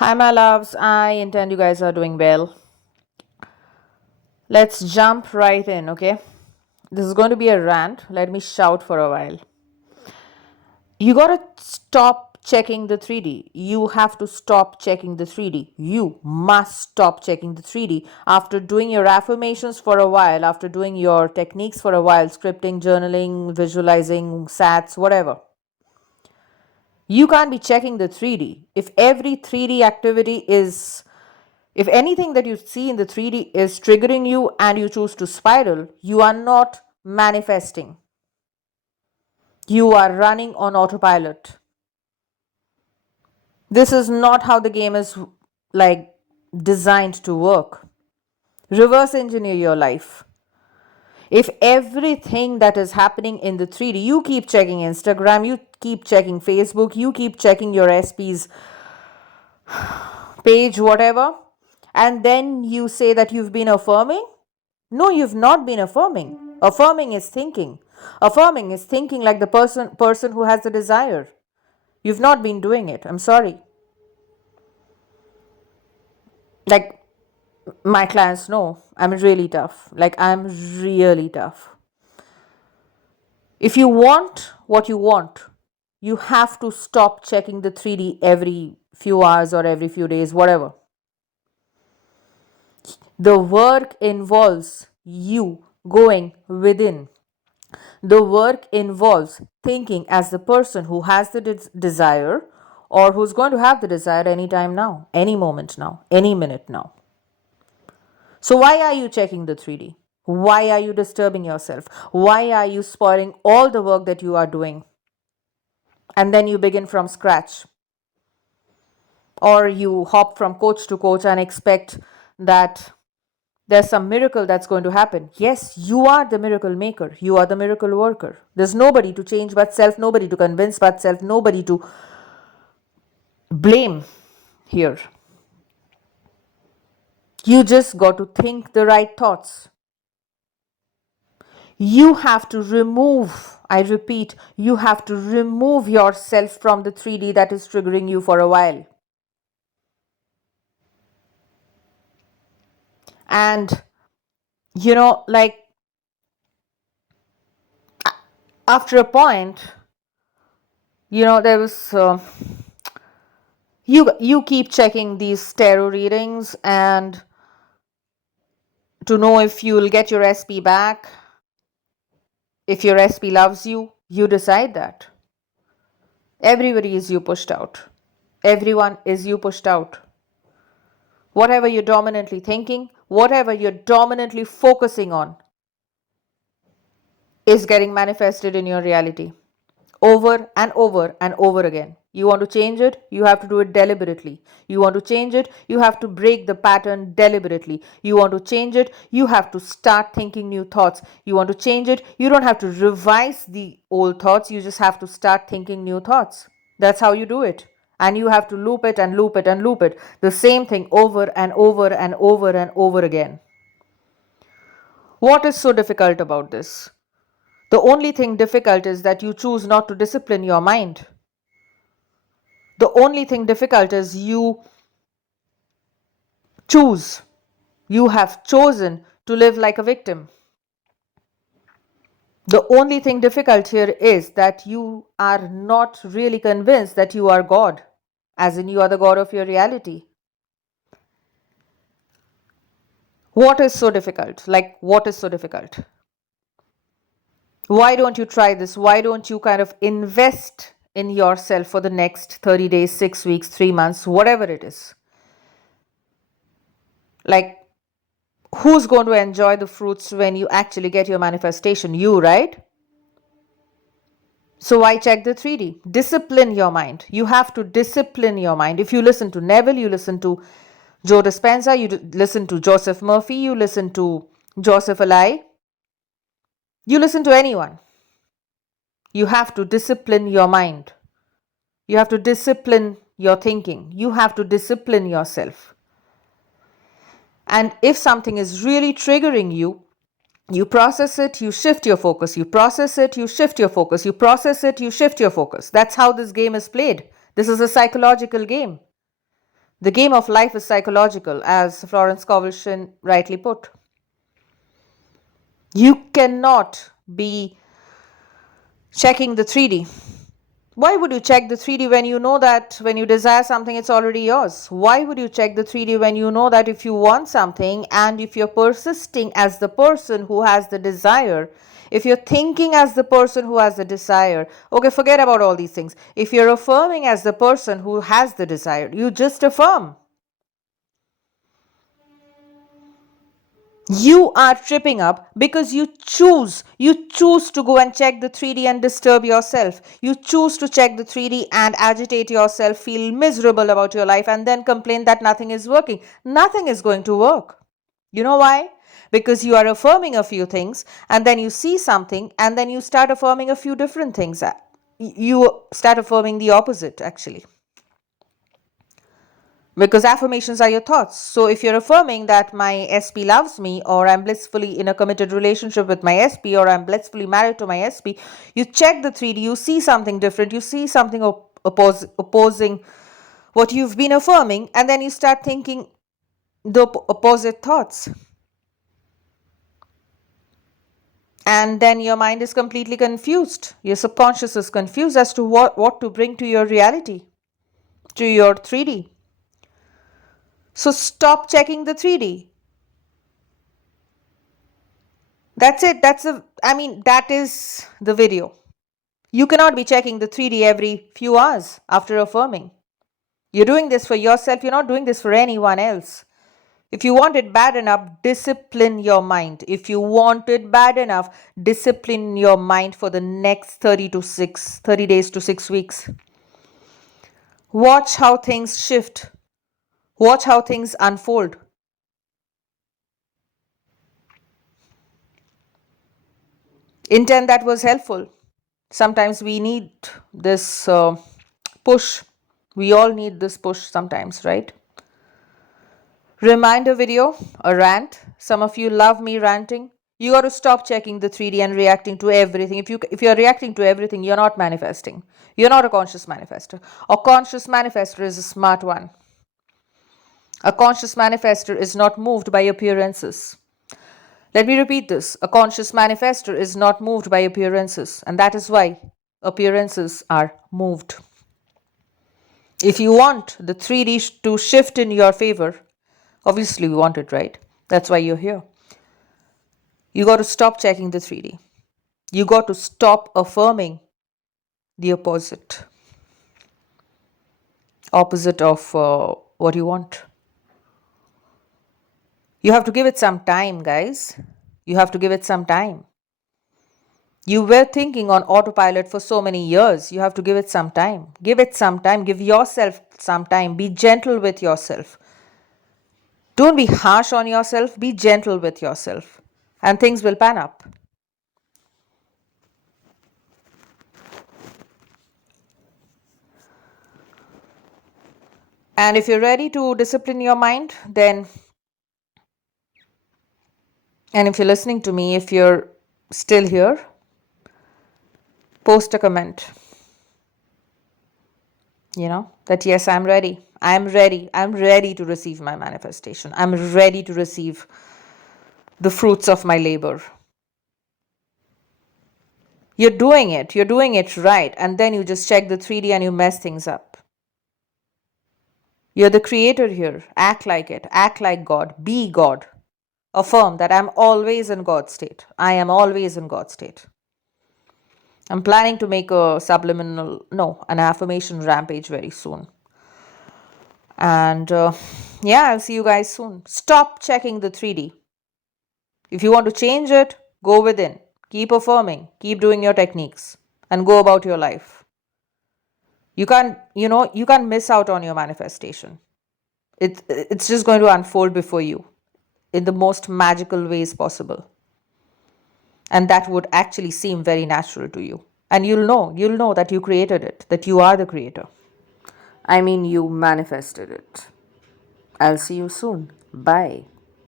Hi, my loves. I intend you guys are doing well. Let's jump right in, okay? This is going to be a rant. Let me shout for a while. You gotta stop checking the 3D. You have to stop checking the 3D. You must stop checking the 3D. After doing your affirmations for a while, after doing your techniques for a while, scripting, journaling, visualizing, SATs, whatever. You can't be checking the 3D. If every 3D activity is If anything that you see in the 3D is triggering you and you choose to spiral, you are not manifesting. You are running on autopilot. This is not how the game is like designed to work. Reverse engineer your life. If everything that is happening in the 3D, you keep checking Instagram, you keep checking Facebook, you keep checking your SP's page, whatever, and then you say that you've been affirming. No, you've not been affirming. Affirming is thinking. Affirming is thinking like the person who has the desire. You've not been doing it. I'm sorry. Like my clients know, I'm really tough. Like I'm really tough. If you want what you want, you have to stop checking the 3D every few hours or every few days, whatever. The work involves you going within. The work involves thinking as the person who has the desire or who's going to have the desire anytime now, any moment now, any minute now. So, why are you checking the 3D? Why are you disturbing yourself? Why are you spoiling all the work that you are doing? And then you begin from scratch. Or you hop from coach to coach and expect that there's some miracle that's going to happen. Yes, you are the miracle maker. You are the miracle worker. There's nobody to change but self, nobody to convince but self, nobody to blame here. You just got to think the right thoughts. You have to remove, I repeat, you have to remove yourself from the 3D that is triggering you for a while. And, like after a point, there was you keep checking these tarot readings and to know if you'll get your SP back, if your SP loves you, you decide that. Everybody is you pushed out. Everyone is you pushed out. Whatever you're dominantly thinking, whatever you're dominantly focusing on is getting manifested in your reality over and over and over again. You want to change it, you have to do it deliberately. You want to change it, you have to break the pattern deliberately. You want to change it, you have to start thinking new thoughts. You want to change it, you don't have to revise the old thoughts, you just have to start thinking new thoughts. That's how you do it. And you have to loop it and loop it and loop it. The same thing over and over and over and over again. What is so difficult about this? The only thing difficult is that you choose not to discipline your mind. The only thing difficult is you choose. You have chosen to live like a victim. The only thing difficult here is that you are not really convinced that you are God, as in you are the God of your reality. What is so difficult? Like, what is so difficult? Why don't you try this? Why don't you kind of invest in yourself for the next 30 days, 6 weeks, 3 months, whatever it is? Like, who's going to enjoy the fruits when you actually get your manifestation? You, right? So why check the 3D? Discipline your mind. You have to discipline your mind. If you listen to Neville, you listen to Joe Dispenza, you listen to Joseph Murphy, you listen to Joseph Alai, you listen to anyone. You have to discipline your mind. You have to discipline your thinking. You have to discipline yourself. And if something is really triggering you, you process it, you shift your focus. You process it, you shift your focus. You process it, you shift your focus. That's how this game is played. This is a psychological game. The game of life is psychological, as Florence Scovel Shinn rightly put. You cannot be checking the 3D. Why would you check the 3D when you know that when you desire something, it's already yours? Why would you check the 3D when you know that if you want something and if you're persisting as the person who has the desire, if you're thinking as the person who has the desire, okay, forget about all these things. If you're affirming as the person who has the desire, you just affirm. You are tripping up because you choose to go and check the 3D and disturb yourself. You choose to check the 3D and agitate yourself, feel miserable about your life, and then complain that nothing is working. Nothing is going to work. You know why? Because you are affirming a few things, and then you see something, and then you start affirming a few different things. You start affirming the opposite, actually, because affirmations are your thoughts. So if you're affirming that my SP loves me, or I'm blissfully in a committed relationship with my SP, or I'm blissfully married to my SP, you check the 3D, you see something different, you see something opposing what you've been affirming, and then you start thinking the opposite thoughts. And then your mind is completely confused. Your subconscious is confused as to what to bring to your reality, to your 3D. So stop checking the 3D. That's it. That is the video. You cannot be checking the 3D every few hours after affirming. You're doing this for yourself. You're not doing this for anyone else. If you want it bad enough, discipline your mind. If you want it bad enough, discipline your mind for the next 30 days to 6 weeks. Watch how things shift. Watch how things unfold. Intent that was helpful. Sometimes we need this push. We all need this push sometimes, right? Reminder video, a rant. Some of you love me ranting. You got to stop checking the 3D and reacting to everything. If you're reacting to everything, you're not manifesting. You're not a conscious manifester. A conscious manifester is a smart one. A conscious manifester is not moved by appearances. Let me repeat this. A conscious manifester is not moved by appearances, and that is why appearances are moved. If you want the 3D to shift in your favor, obviously we want it, right? That's why you're here. You got to stop checking the 3D. You got to stop affirming the opposite of what you want. You have to give it some time, guys. You have to give it some time. You were thinking on autopilot for so many years. You have to give it some time. Give it some time. Give yourself some time. Be gentle with yourself. Don't be harsh on yourself. Be gentle with yourself. And things will pan up. And if you're ready to discipline your mind, then, and if you're listening to me, if you're still here, post a comment. That yes, I'm ready. I'm ready to receive my manifestation. I'm ready to receive the fruits of my labor. You're doing it right, and then you just check the 3D and you mess things up. You're the creator here. Act like it. Act like God. Be God. Affirm that I'm always in God's state. I am always in God's state. I'm planning to make an affirmation rampage very soon. And I'll see you guys soon. Stop checking the 3D. If you want to change it, go within. Keep affirming. Keep doing your techniques and go about your life. You can't miss out on your manifestation. It's just going to unfold before you in the most magical ways possible. And that would actually seem very natural to you. And you'll know that you created it, that you are the creator. You manifested it. I'll see you soon. Bye.